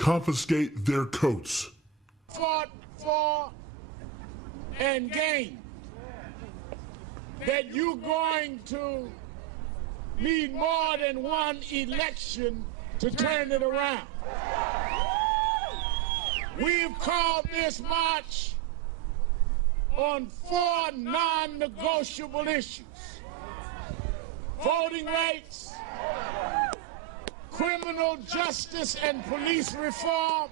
confiscate their coats. Fought for and gained that you're going to need more than one election to turn it around. We've called this march on 4 non-negotiable issues: voting rights, criminal justice and police reform,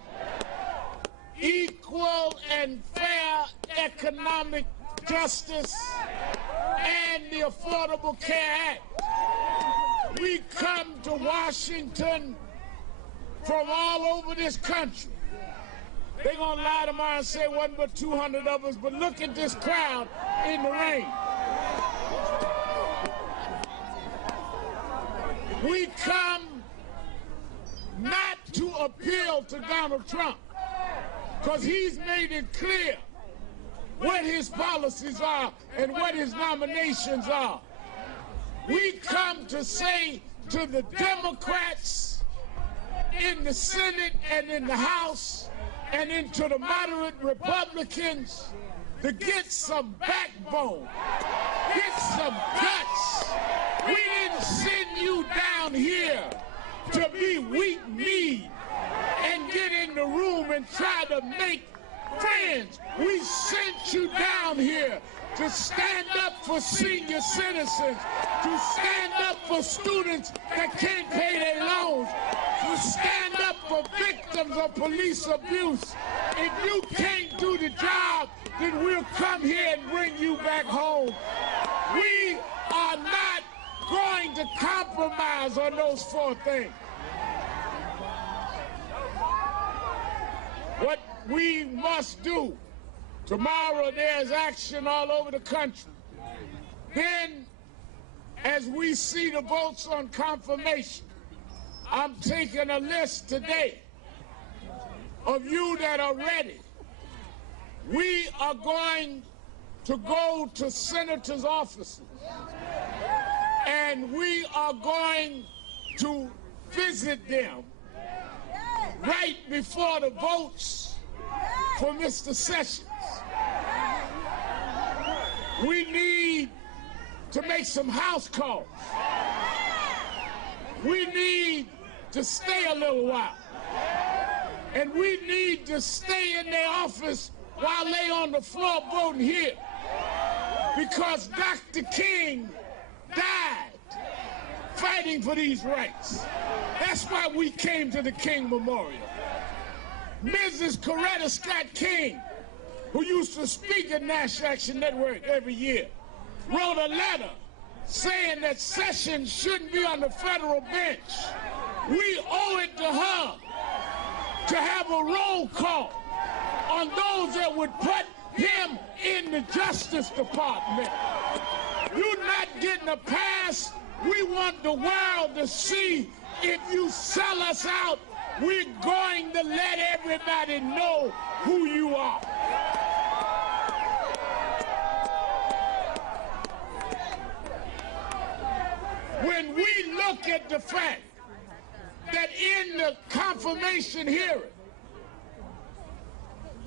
equal and fair economic justice, and the Affordable Care Act. We come to Washington from all over this country. They're going to lie tomorrow and say it wasn't but 200 of us, but look at this crowd in the rain. We come not to appeal to Donald Trump, because he's made it clear what his policies are and what his nominations are. We come to say to the Democrats in the Senate and in the House and into the moderate Republicans to get some backbone, get some guts. We didn't send you down here to be weak-kneed and get in the room and try to make friends. We sent you down here to stand up for senior citizens, to stand up for students that can't pay their loans, to stand up for victims of police abuse. If you can't do the job, then we'll come here and bring you back home. We are not going to compromise on those 4 things. What we must do, tomorrow there's action all over the country. Then, as we see the votes on confirmation, I'm taking a list today of you that are ready. We are going to go to senators' offices, and we are going to visit them right before the votes for Mr. Sessions. We need to make some house calls. We need to stay a little while. And we need to stay in their office while they on the floor voting here. Because Dr. King died fighting for these rights. That's why we came to the King Memorial. Mrs. Coretta Scott King, who used to speak at National Action Network every year, wrote a letter saying that Sessions shouldn't be on the federal bench. We owe it to her to have a roll call on those that would put him in the Justice Department. You're not getting a pass. We want the world to see if you sell us out, we're going to let everybody know who you are. When we look at the fact that in the confirmation hearing,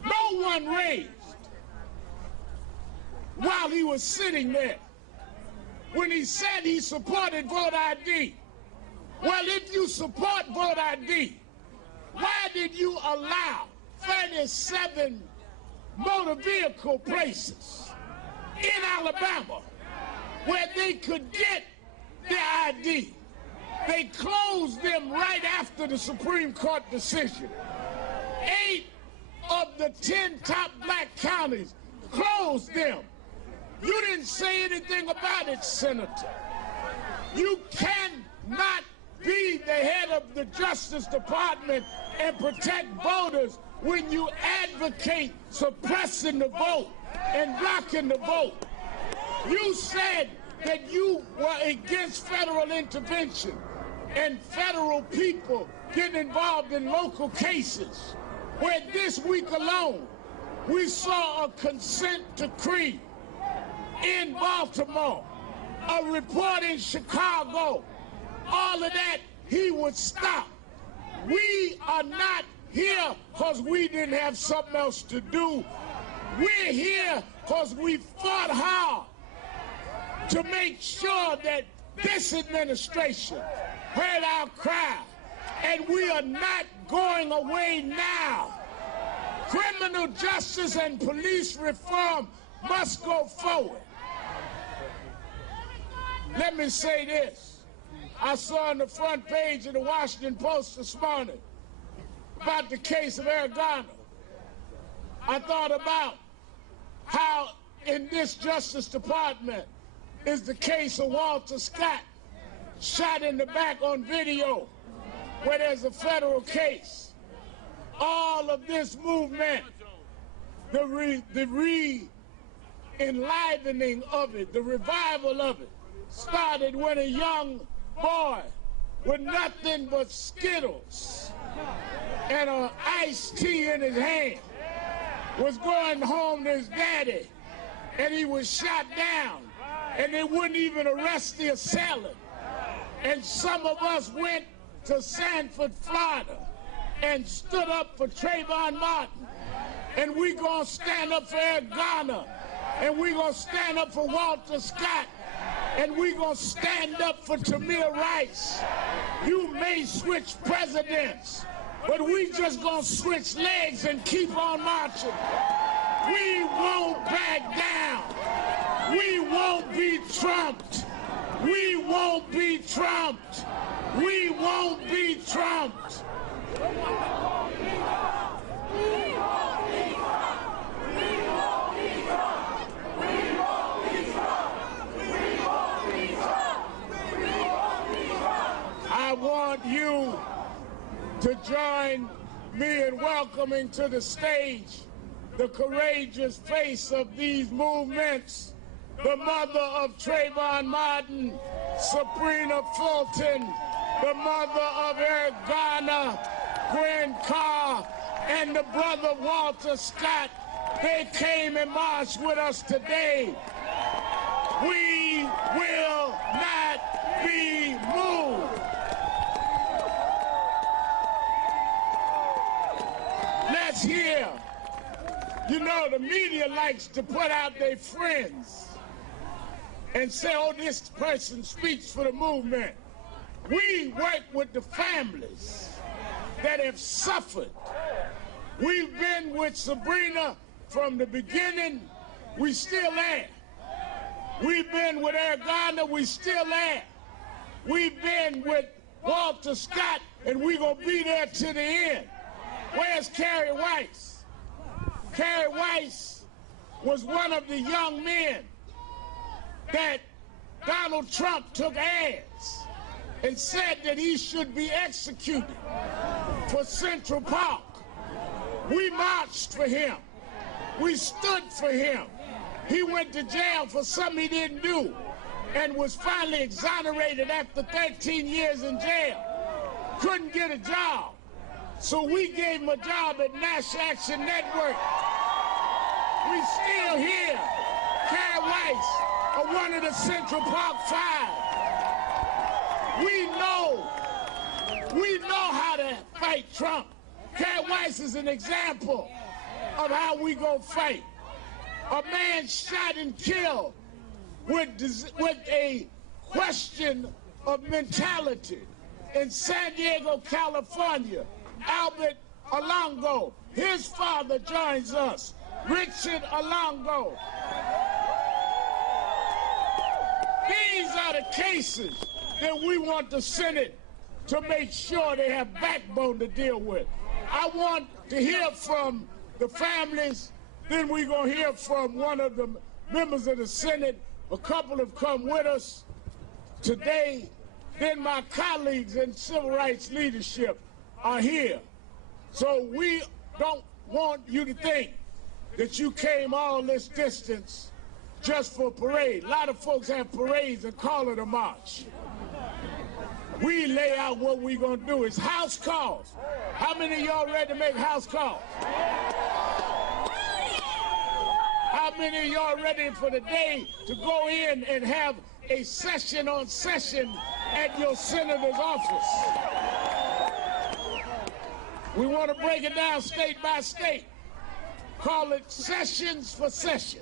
no one raised while he was sitting there when he said he supported vote ID. Well, if you support vote ID, why did you allow 37 motor vehicle places in Alabama where they could get their ID? They closed them right after the Supreme Court decision. 8 of the 10 top black counties closed them. You didn't say anything about it, Senator. You cannot be the head of the Justice Department and protect voters when you advocate suppressing the vote and blocking the vote. You said that you were against federal intervention and federal people getting involved in local cases, where this week alone we saw a consent decree in Baltimore, a report in Chicago. All of that, he would stop. We are not here because we didn't have something else to do. We're here because we fought hard to make sure that this administration heard our cry, and we are not going away now. Criminal justice and police reform must go forward. Let me say this. I saw on the front page of the Washington Post this morning about the case of N.A.N. I thought about how in this Justice Department is the case of Walter Scott, shot in the back on video, where there's a federal case. All of this movement, the re-enlivening of it, the revival of it, started when a young boy with nothing but Skittles and an iced tea in his hand was going home to his daddy, and he was shot down, and they wouldn't even arrest the assailant. And some of us went to Sanford, Florida, and stood up for Trayvon Martin, and we gonna stand up for N.A.N, and we gonna stand up for Walter Scott, and we gonna stand up for Tamir Rice. You may switch presidents, but we just gonna switch legs and keep on marching. We won't back down. We won't be trumped. We won't be trumped. We won't be trumped. I want you to join me in welcoming to the stage the courageous face of these movements, the mother of Trayvon Martin, Sabrina Fulton, the mother of N.A.N, Gwen Carr, and the brother Walter Scott. They came and marched with us today. We will not be moved. Let's hear. You know, the media likes to put out their friends and say, oh, this person speaks for the movement. We work with the families that have suffered. We've been with Sabrina from the beginning. We still there. We've been with N.A.N, we still there. We've been with Walter Scott, and we're going to be there to the end. Where's Kerry Weiss? Kerry Weiss was one of the young men that Donald Trump took ads and said that he should be executed for Central Park. We marched for him. We stood for him. He went to jail for something he didn't do and was finally exonerated after 13 years in jail. Couldn't get a job. So we gave him a job at National Action Network. We still here. Kerry Weiss, one of the Central Park Five. We know how to fight Trump. Kerry Weiss is an example of how we go fight. A man shot and killed with a question of mentality in San Diego, California. Albert Alongo, his father joins us. Richard Alongo. These are the cases that we want the Senate to make sure they have backbone to deal with. I want to hear from the families, then we're going to hear from one of the members of the Senate. A couple have come with us today. Then my colleagues in civil rights leadership are here. So we don't want you to think that you came all this distance just for a parade. A lot of folks have parades and call it a march. We lay out what we're going to do. It's house calls. How many of y'all ready to make house calls? How many of y'all ready for the day to go in and have a session on session at your senator's office? We want to break it down state by state. Call it sessions for session.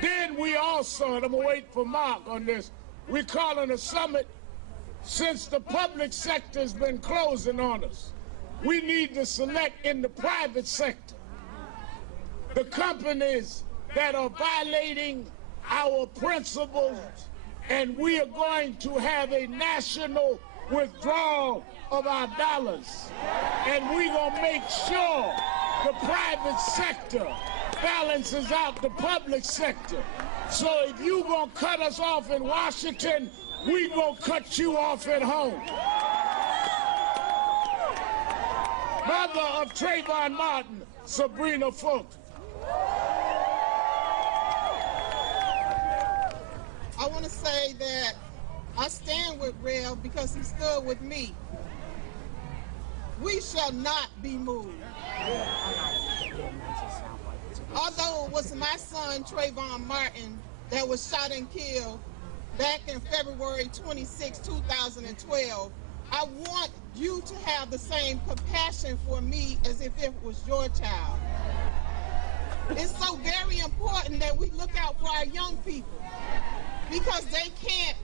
Then we also, and I'm going to wait for Mark on this, we're calling a summit since the public sector's been closing on us. We need to select in the private sector the companies that are violating our principles, and we are going to have a national withdrawal of our dollars. And we're going to make sure the private sector balances out the public sector. So if you're going to cut us off in Washington, we're going to cut you off at home. Mother of Trayvon Martin, Sabrina Fulton. I want to say that I stand with Rev because he stood with me. We shall not be moved. Although it was my son, Trayvon Martin, that was shot and killed back in February 26, 2012, I want you to have the same compassion for me as if it was your child. It's so very important that we look out for our young people because they can't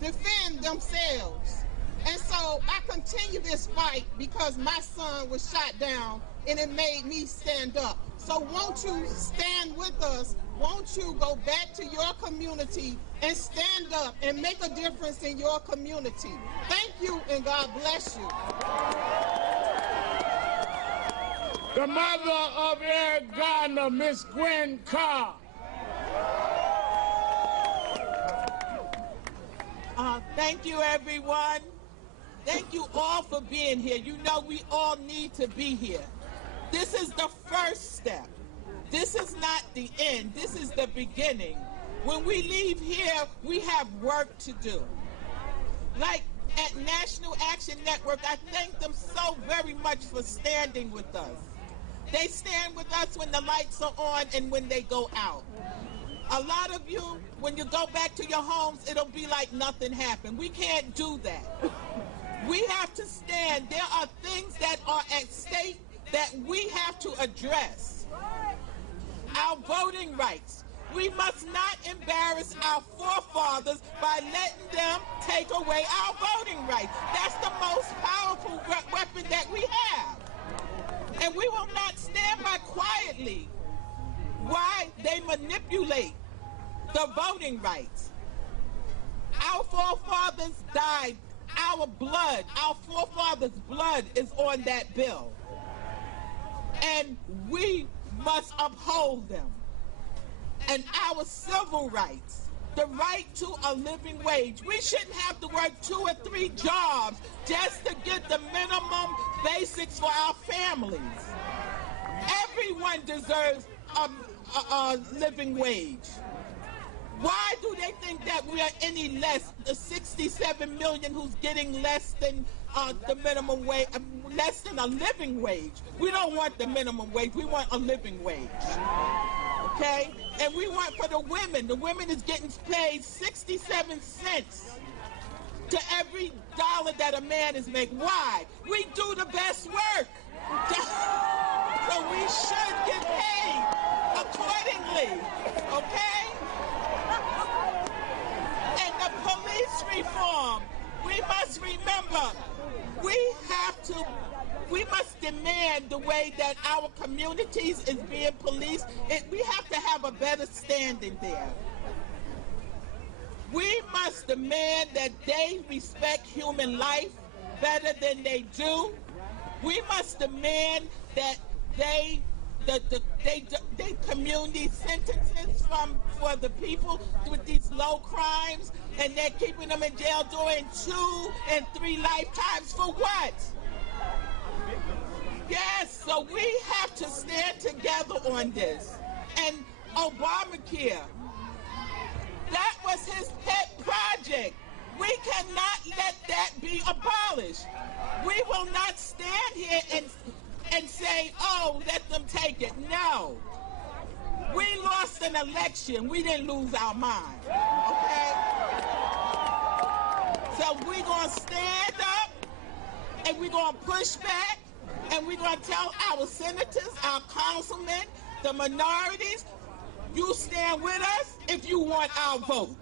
defend themselves. And so I continue this fight because my son was shot down and it made me stand up. So won't you stand with us? Won't you go back to your community and stand up and make a difference in your community? Thank you and God bless you. The mother of Eric Garner, Miss Gwen Carr. Thank you, everyone. Thank you all for being here. You know we all need to be here. This is the first step. This is not the end. This is the beginning. When we leave here, we have work to do. Like at National Action Network, I thank them so very much for standing with us. They stand with us when the lights are on and when they go out. A lot of you, when you go back to your homes, it'll be like nothing happened. We can't do that. We have to stand. There are things that are at stake that we have to address. Our voting rights. We must not embarrass our forefathers by letting them take away our voting rights. That's the most powerful weapon that we have. And we will not stand by quietly why they manipulate the voting rights. Our forefathers died. Our blood, our forefathers' blood is on that bill. And we must uphold them. And our civil rights, the right to a living wage. We shouldn't have to work 2 or 3 jobs just to get the minimum basics for our families. Everyone deserves a living wage. Why do they think that we are any less? The 67 million who's getting less than the minimum wage, less than a living wage. We don't want the minimum wage. We want a living wage. Okay? And we want for the women is getting paid 67 cents to every dollar that a man is making. Why? We do the best work. So we should get paid accordingly. Okay? And the police reform, we must remember, we must demand the way that our communities is being policed. We have to have a better standing there. We must demand that they respect human life better than they do. We must demand that they commune these sentences for the people with these low crimes, and they're keeping them in jail doing 2 and 3 lifetimes for what? Yes, so we have to stand together on this. And Obamacare, that was his pet project. We cannot let that be abolished. We will not stand here and say, oh, let them take it. No. We lost an election. We didn't lose our mind. Okay? So we're going to stand up we're going to push back, and we're going to tell our senators, our councilmen, the minorities, you stand with us if you want our vote.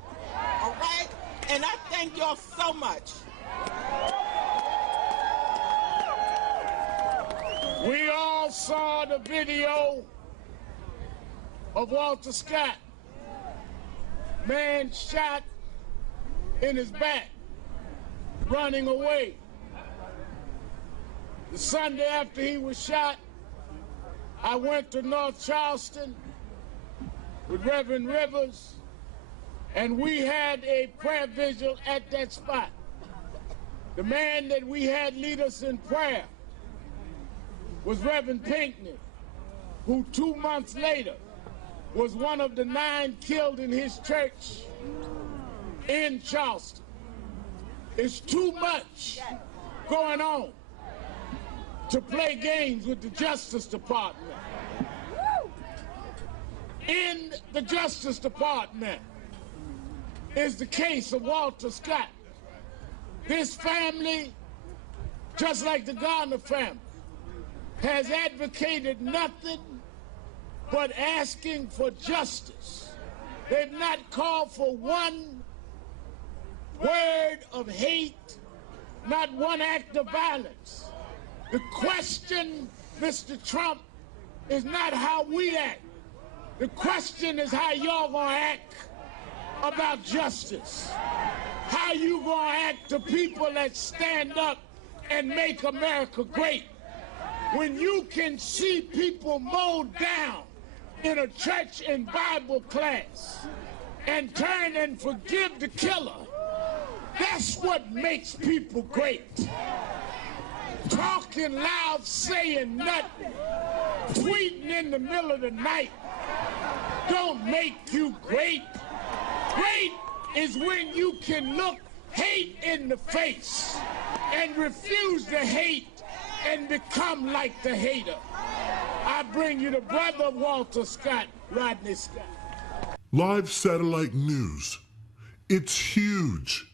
All right? And I thank y'all so much. We all saw the video of Walter Scott. Man shot in his back, running away. The Sunday after he was shot, I went to North Charleston with Reverend Rivers, and we had a prayer vigil at that spot. The man that we had lead us in prayer was Reverend Pinckney, who 2 months later was one of the 9 killed in his church in Charleston. It's too much going on to play games with the Justice Department. In the Justice Department is the case of Walter Scott. This family, just like the Garner family, has advocated nothing but asking for justice. They've not called for one word of hate, not one act of violence. The question, Mr. Trump, is not how we act. The question is how y'all gonna act about justice. How you gonna act to people that stand up and make America great. When you can see people mowed down in a church and Bible class and turn and forgive the killer, that's what makes people great. Talking loud, saying nothing, tweeting in the middle of the night don't make you great. Great is when you can look hate in the face and refuse to hate and become like the hater. I bring you the brother of Walter Scott, Rodney Scott. Live satellite news. It's huge.